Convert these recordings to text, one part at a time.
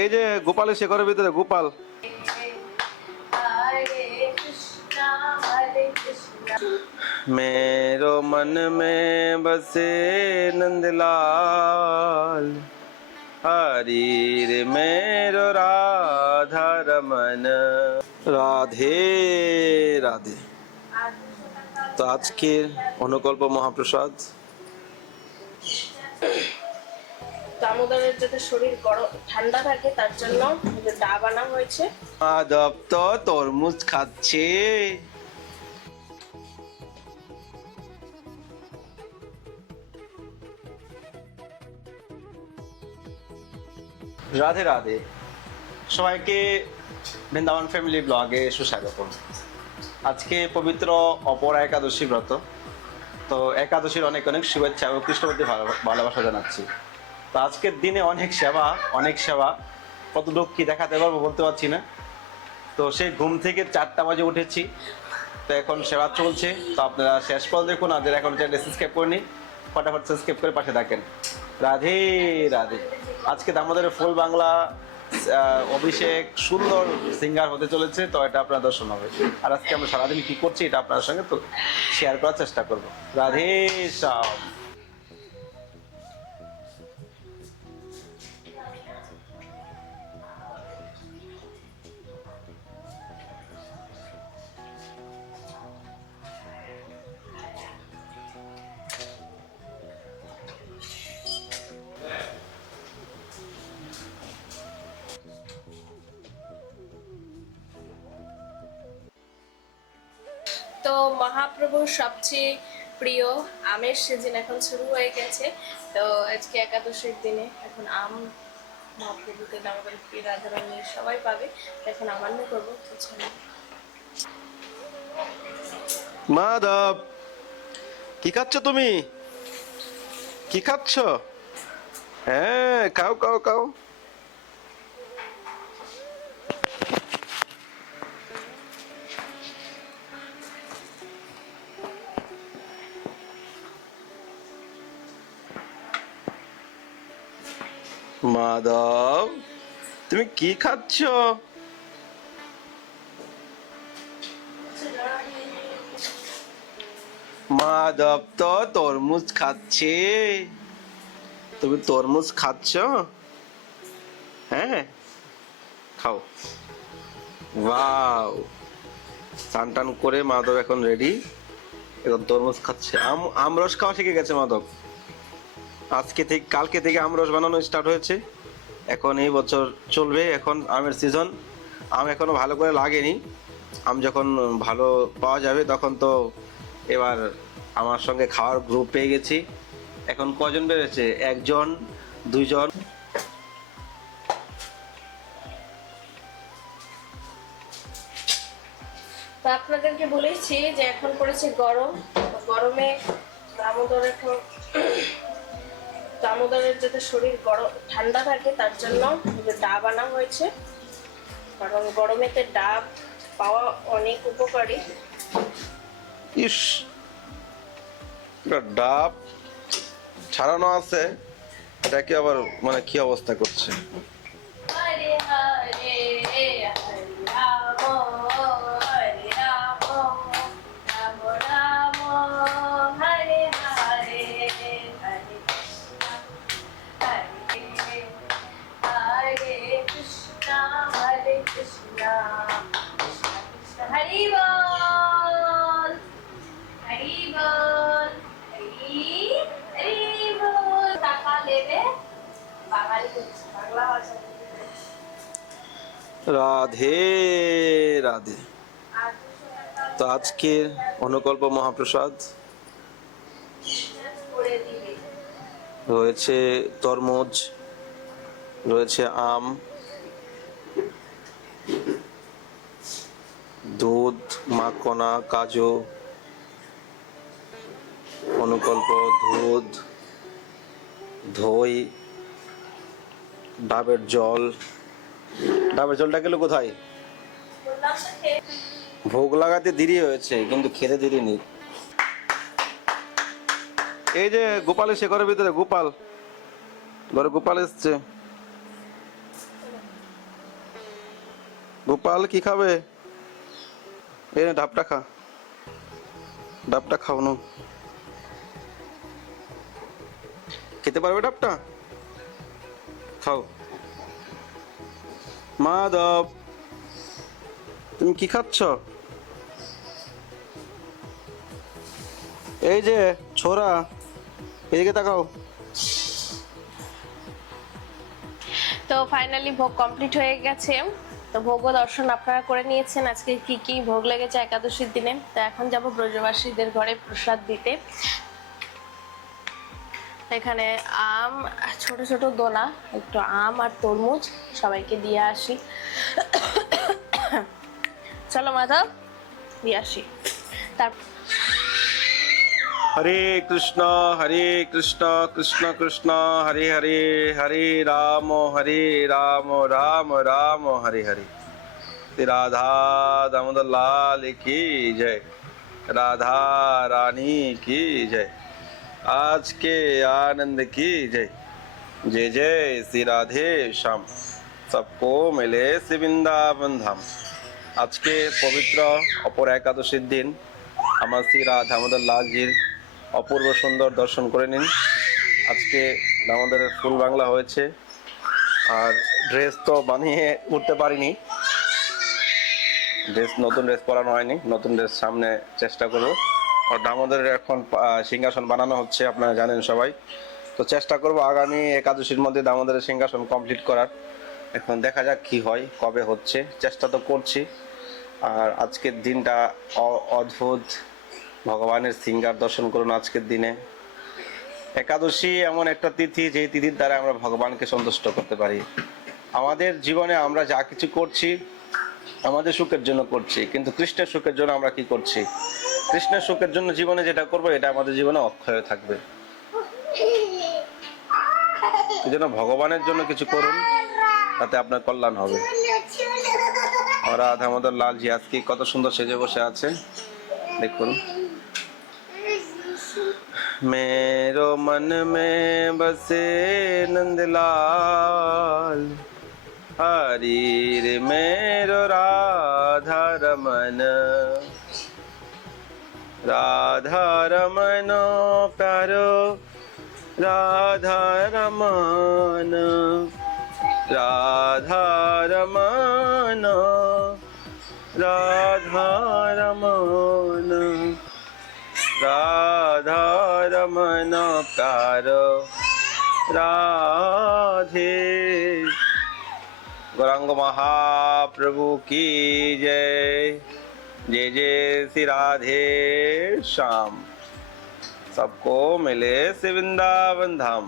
এই যে গোপালের শেখরের ভিতরে গোপাল। मेरो मन में बसे नंदलाल हरीर मेरो राधा रमन। রাধে রাধে। তো আজকের অনুকল্প মহাপ্রসাদ দামোদরের যাতে শরীর গরম ঠান্ডা থাকে তার জন্য ডাব আনা হয়েছে। মাধব তো তরমুজ খাচ্ছে। রাধে রাধে, সবাইকে বৃন্দাবন ফ্যামিলি ব্লগে সুস্বাগতম। আজকে পবিত্র অপরা একাদশী ব্রত, তো একাদশীর অনেক অনেক শুভেচ্ছা ও কৃষ্ণপতি ভালোবাসা জানাচ্ছি। তো আজকের দিনে অনেক সেবা কতটুকু কি দেখাতে পারবো বলতে পারছি না। তো সেই ঘুম থেকে 4টা বাজে উঠেছি, তো এখন সেবা চলছে। তো আপনারা শেষ পর্যন্ত দেখুন, আর এখন চ্যানেল সাবস্ক্রাইব করে নিন, ফটাফট সাবস্ক্রাইব করে পাশে থাকেন। রাধে রাধে। আজকে দামোদরের ফুল বাংলা অভিষেক সুন্দর সিঙ্গার হতে চলেছে, তো এটা আপনার দর্শন হবে। আর আজকে আমরা সারাদিন কি করছি এটা আপনার সঙ্গে তো শেয়ার করার চেষ্টা করবো। রাধে শ্যাম। তো মহাপ্রভুর সবচেয়ে প্রিয় আমের সিজন এখন শুরু হয়ে গেছে। তো আজকে একাদশীর দিনে এখন আম মহাপ্রভুকে দামোদর প্রিয় রাধারানী সবাই পাবে, এখন আমান্য করবো। মাধব, কি খাচ্ছ তুমি? কি খাচ্ছ? হ্যাঁ, খাও খাও খাও। মাধব, তুমি কি খাচ্ছ? মাধব তো তরমুজ খাচ্ছে। তুমি তরমুজ খাচ্ছ? হ্যাঁ, খাও। ওয়াও, টান টান করে মাধব এখন রেডি, এখন তরমুজ খাচ্ছে। আমরস খাওয়া শিখে গেছে মাধব। কালকে থেকে আমরস বানানো স্টার্ট হয়েছে। এখন এই বছর চলবে, এখন আমের সিজন। আম এখনো ভালো করে লাগেনি, আম যখন ভালো পাওয়া যাবে তখন তো এবার আমার সঙ্গে খাওয়ার গ্রুপ পেয়ে গেছি। এখন কজন বেড়েছে? 1জন 2জন। তো আপনাদেরকে বলেছি যে এখন পড়েছে গরম, গরমে দামোদরের যাতে শরীর গরম ঠান্ডা থাকে তার জন্য ডাব আনা হয়েছে, কারণ গরমেতে ডাব পাওয়া অনেক উপকারী। ইস, ডাব ছাড়ানো আছে, এটাকে আবার মানে কি অবস্থা করছে। হরে হরে হরে রাম হরে রাম রাম রাম হরে হরে হরে কৃষ্ণ হরে কৃষ্ণ কৃষ্ণ হরি বল হরি বল হরি হরি বল। টাকা নেবে বাঙালি বাংলা ভাষা। রাধে রাধে। তো আজকের অনুকল্প মহাপ্রসাদ রয়েছে তরমুজ, রয়েছে আম, দুধ, মাখনা, কাজু, অনুকল্প, দুধ, দই, ডাবের জল। ডাবের জলটা গেল কোথায়? ভোগ লাগাতে দেরি হয়েছে কিন্তু খেতে দেরি নেই। এই যে গোপালের শেখরের ভিতরে গোপাল, ঘরে গোপাল এসছে। গোপাল কি খাবে? এই নে, ডাবটা খা, ডাবটা খাওয়ানো। খেতে পারবে ডাবটা? খাও। মাধব, তুমি কি খাচ্ছ? এই যে ছোরা, এদিকে তাকাও। তো ফাইনালি ভোগ কমপ্লিট হয়ে গেছে। তো ভোগ দর্শন আপনারা করে নিয়েছেন। আজকে কি কি ভোগ লেগেছে একাদশীর দিনে। তো এখন যাব ব্রজবাসীদের ঘরে প্রসাদ দিতে। এখানে আম, ছোট ছোট দোনা, একটু আম আর তরমুজ সবাইকে দিয়ে আসি। চলো মাধব, দিয়ে আসি। তারপর হরে কৃষ্ণ কৃষ্ণ কৃষ্ণ হরে হরে, হরে রাম রাম রাম হরে হরে। श्री राधा दामोदर लाल की जय, राधा रानी की जय, आज के आनंद की जय, जय जय श्री राधे श्याम, सबको मिले श्री वृंदावन धाम। আজকে পবিত্র অপর একাদশীর দিন আমার শ্রী রাধা দামোদর লালজির অপূর্ব সুন্দর দর্শন করে নিন। আজকে দামোদরের ফুল বাংলা হয়েছে, আর ড্রেস তো বানিয়ে উঠতে পারিনি, নতুন ড্রেস পরানো হয়নি, নতুন ড্রেস সামনে চেষ্টা করব। আর দামোদরের এখন সিংহাসন বানানো হচ্ছে, আপনারা জানেন সবাই। তো চেষ্টা করব আগামী একাদশীর মধ্যে দামোদরের সিংহাসন কমপ্লিট করার। এখন দেখা যাক কি হয়, কবে হচ্ছে, চেষ্টা তো করছি। আর আজকের দিনটা অদ্ভুত, ভগবানের সিঙ্গার দর্শন করুন আজকের দিনে। একাদশী এমন একটা তিথি, যে তিথির দ্বারা আমরা ভগবানকে সন্তুষ্ট করতে পারি। আমাদের জীবনে আমরা যা কিছু করছি আমাদের সুখের জন্য করছি, কিন্তু কৃষ্ণের সুখের জন্য আমরা কি করছি? কৃষ্ণের সুখের জন্য জীবনে যেটা করবো এটা আমাদের জীবনে অক্ষয় থাকবে। এই জন্য ভগবানের জন্য কিছু করুন, তাতে আপনার কল্যাণ হবে। রাধা দামোদর লালজি আজকে কত সুন্দর সেজে বসে আছে, দেখুন। मेरो मन में बसे नंदलाल, हरीर मेरो राधा रमन, राधा रमन प्यारो राधा रमन, राधा रमन, राधा रमन, राधा रमन प्यारो राधे। गौरांग महाप्रभु की जय, जय जय श्री राधे श्याम, सबको मिले श्री वृंदावन धाम।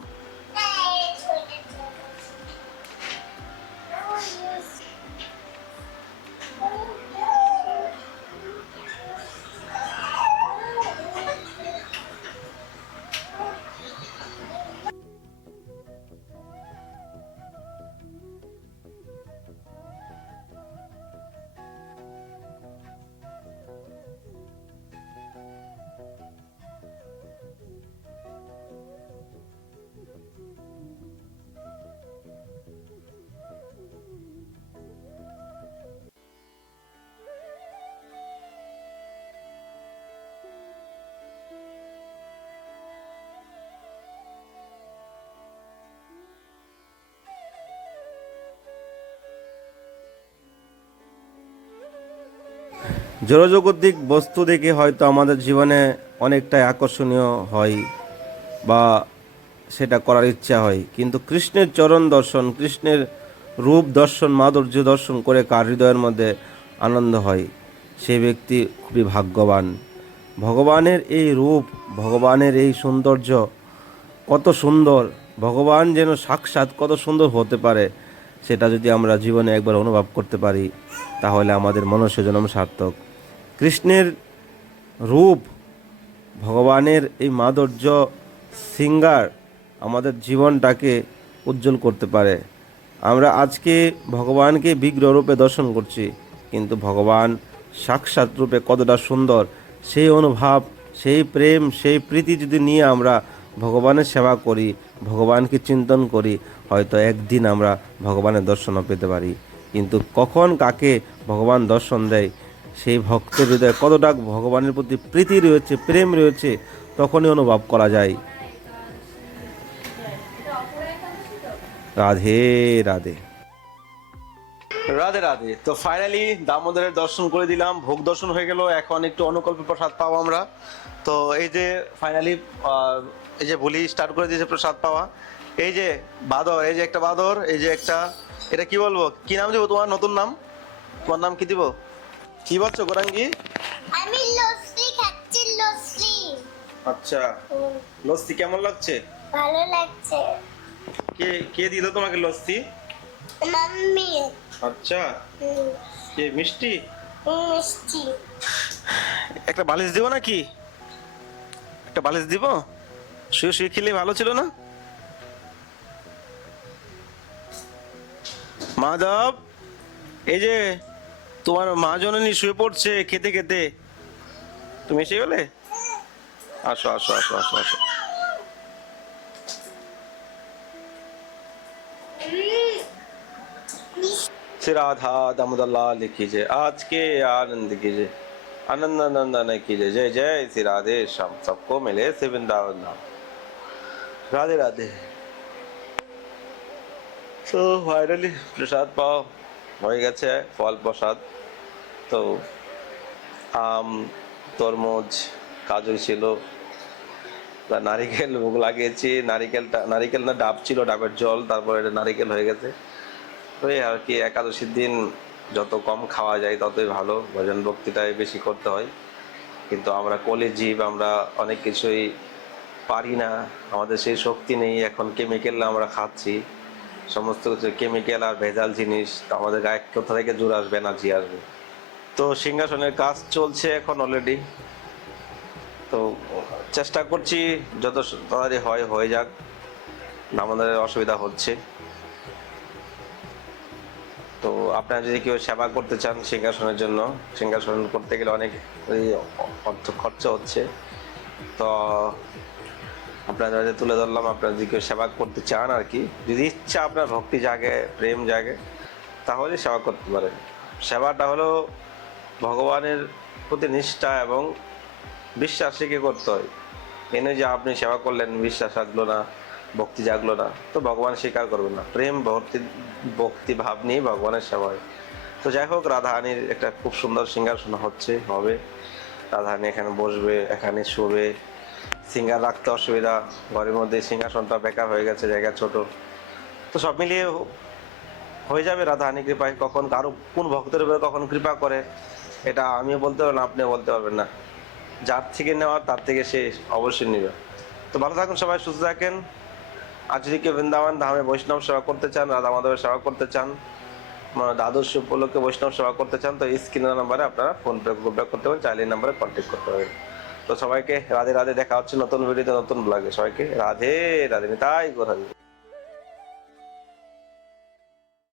জড়জগতিক বস্তু দেখে হয়তো আমাদের জীবনে অনেকটাই আকর্ষণীয় হয় বা সেটা করার ইচ্ছা হয়, কিন্তু কৃষ্ণের চরণ দর্শন, কৃষ্ণের রূপ দর্শন, মাধুর্য দর্শন করে কার হৃদয়ের মধ্যে আনন্দ হয়, সে ব্যক্তি খুবই ভাগ্যবান। ভগবানের এই রূপ, ভগবানের এই সৌন্দর্য কত সুন্দর, ভগবান যেন সাক্ষাৎ কত সুন্দর হতে পারে, সেটা যদি আমরা জীবনে একবার অনুভব করতে পারি তাহলে আমাদের মনুষ্য জন্ম সার্থক। কৃষ্ণের রূপ, ভগবানের এই মাধুর্য সিঙ্গার আমাদের জীবনটাকে উজ্জ্বল করতে পারে। আমরা আজকে ভগবানকে বিগ্রহ রূপে দর্শন করছি, কিন্তু ভগবান সাক্ষাৎ রূপে কতটা সুন্দর, সেই অনুভব, সেই প্রেম, সেই প্রীতি যদি নিয়ে আমরা ভগবানের সেবা করি, ভগবানকে চিন্তন করি, হয়তো একদিন আমরা ভগবানের দর্শনও পেতে পারি। কিন্তু কখন কাকে ভগবান দর্শন দেয়, সেই ভক্তের হৃদয়ে কতটা ভগবানের প্রতি প্রীতি রয়েছে, প্রেম রয়েছে, তখনই অনুভব করা যায়। রাধে রাধে। রাধে রাধে। তো ফাইনালি দামোদরের দর্শন করে দিলাম, ভোগ দর্শন হয়ে গেল, এখন একটু অনুকল্প প্রসাদ পাবো আমরা। তো এই যে ফাইনালি এই যে বলি স্টার্ট করে দিয়েছে প্রসাদ পাওয়া। এই যে বাদর, এই যে একটা বাদর, এই যে একটা, এটা কি বলবো, কি নাম দিব তোমার নতুন নাম? তোমার নাম কি দিব? কি বলছো গোরাঙ্গি? আমি লস্যি খাচ্ছি, লস্যি। আচ্ছা, লস্যি কেমন লাগছে? ভালো লাগছে। কে কে দিল তোমাকে লস্যি? মাম্মি। আচ্ছা, কে মিষ্টি? মিষ্টি। একটা বালিশ দিব নাকি? একটা বালিশ দিব? শুয়ে শুয়ে খেলে ভালো ছিল না? মাধব, এই যে তোমার মা জননী শুয়ে পড়ছে খেতে খেতে, তুমি এসে গেলে? আসো আসো আসো আসো আসো। श्री राधा दामोदर लाल कीजिए, आज के आनंद कीजिए, आनंद नंदन कीजिए, जय जय श्री राधे श्याम, सबको मिले से वृंदावन धाम। राधे राधे। তো ফাইনালি প্রসাদ পাওয়া হয়ে গেছে, ফল প্রসাদ। তো আম, তরমুজ, কাজু ছিল, বা নারিকেল ভোগ লাগিয়েছি। নারিকেল না ডাব ছিল, ডাবের জল, তারপরে এটা নারিকেল হয়ে গেছে। তো এই আর কি, একাদশীর দিন যত কম খাওয়া যায় ততই ভালো, ভজন ভক্তিটাই বেশি করতে হয়। কিন্তু আমরা কলি জীব, আমরা অনেক কিছুই পারি না, আমাদের সেই শক্তি নেই। এখন কেমিক্যাল আমরা খাচ্ছি, সমস্ত কিছু কেমিক্যাল আর ভেজাল জিনিস, তো আমাদের গায়ে কোথা থেকে জোর আসবে, এনার্জি আসবে? তো সিংহাসনের কাজ চলছে এখন অলরেডি। তো চেষ্টা করছি যত তাড়াতাড়ি হয়ে যাক, আমাদের অসুবিধা হচ্ছে। তো আপনারা যদি কেউ সেবা করতে চান সিংহাসনের জন্য, সিংহাসন করতে গেলে অনেক অর্থ খরচ হচ্ছে। তো আপনাদের কাছে তুলে ধরলাম, আপনারা যদি কেউ সেবা করতে চান আর কি, যদি ইচ্ছা আপনার ভক্তি জাগে, প্রেম জাগে, তাহলে সেবা করতে পারেন। সেবাটা হলো ভগবানের প্রতি নিষ্ঠা এবং বিশ্বাস রেখে করতে হয়। এনে যে আপনি সেবা করলেন, বিশ্বাস জাগলো না, ভক্তি জাগলো না, তো ভগবান স্বীকার করবেন না। প্রেম ভক্তি ভাব নিয়ে ভগবানের সেবা হয়। তো যাই হোক, রাধারানীর একটা খুব সুন্দর সিংহাসন হবে। রাধারানী এখানে বসবে, এখানে শোবে। সিঙ্গার রাখতে অসুবিধা, ঘরের মধ্যে সিংহাসনটা বেকার হয়ে গেছে, জায়গা ছোট। তো সব মিলিয়ে হয়ে যাবে রাধারানী কৃপায়। কখন কারো কোন ভক্তের উপরে কখন কৃপা করে, এটা আমিও বলতে পারবো না, আপনিও বলতে পারবেন না। যার থেকে নেওয়ার তার থেকে সে অবশ্যই নেবে। তো ভালো থাকুন সবাই, সুস্থ থাকেন। আর যদি কেউ বৃন্দাবন ধামে বৈষ্ণব সেবা করতে চান, রাধা মাধবের সেবা করতে চান, দ্বাদশ উপলক্ষে বৈষ্ণব সেবা করতে চান, তো এই স্ক্রিনের নাম্বারে আপনারা ফোন পে, গুগল পে করতে পারেন, চাইলে এই নাম্বারে কন্ট্যাক্ট করতে পারেন। তো সবাইকে রাধে রাধে, দেখা হচ্ছে নতুন ভিডিওতে, নতুন ব্লগে। সবাইকে রাধে রাধে, তাই কথা।